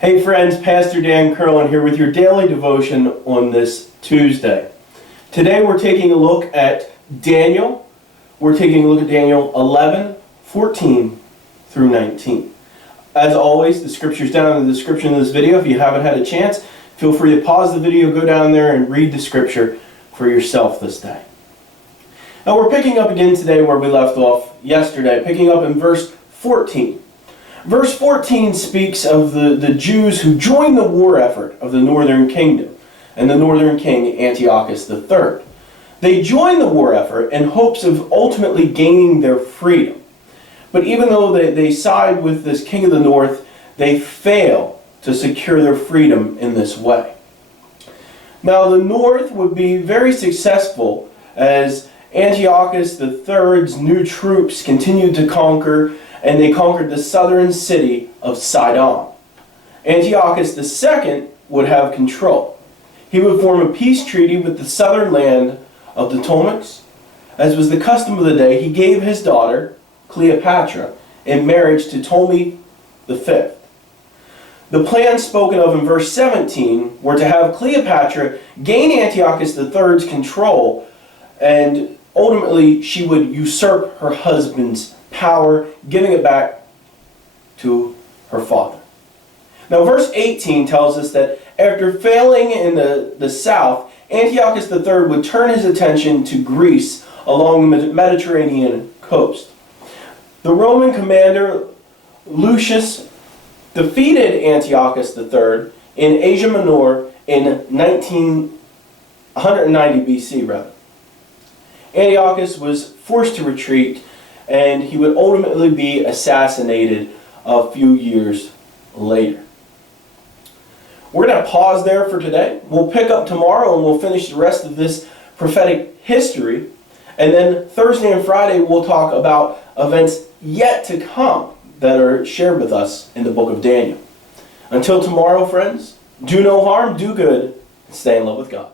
Hey friends, Pastor Dan Curlin here with your daily devotion on this Tuesday. Today we're taking a look at Daniel. We're taking a look at Daniel 11, 14 through 19. As always, the scripture's down in the description of this video. If you haven't had a chance, feel free to pause the video, go down there and read the scripture for yourself this day. Now we're picking up again today where we left off yesterday, picking up in verse 14. Verse 14 speaks of the Jews who joined the war effort of the northern kingdom and the northern king Antiochus III. They joined the war effort in hopes of ultimately gaining their freedom. But even though they side with this king of the north, they fail to secure their freedom in this way. Now the north would be very successful as Antiochus III's new troops continued to conquer, and they conquered the southern city of Sidon. Antiochus II would have control. He would form a peace treaty with the southern land of the Ptolemies. As was the custom of the day, he gave his daughter, Cleopatra, in marriage to Ptolemy V. The plans spoken of in verse 17 were to have Cleopatra gain Antiochus III's control, and ultimately she would usurp her husband's power, giving it back to her father. Now verse 18 tells us that after failing in the south, Antiochus III would turn his attention to Greece along the Mediterranean coast. The Roman commander Lucius defeated Antiochus III in Asia Minor in 190 BC. Antiochus was forced to retreat, and he would ultimately be assassinated a few years later. We're going to pause there for today. We'll pick up tomorrow and we'll finish the rest of this prophetic history. And then Thursday and Friday we'll talk about events yet to come that are shared with us in the book of Daniel. Until tomorrow, friends, do no harm, do good, and stay in love with God.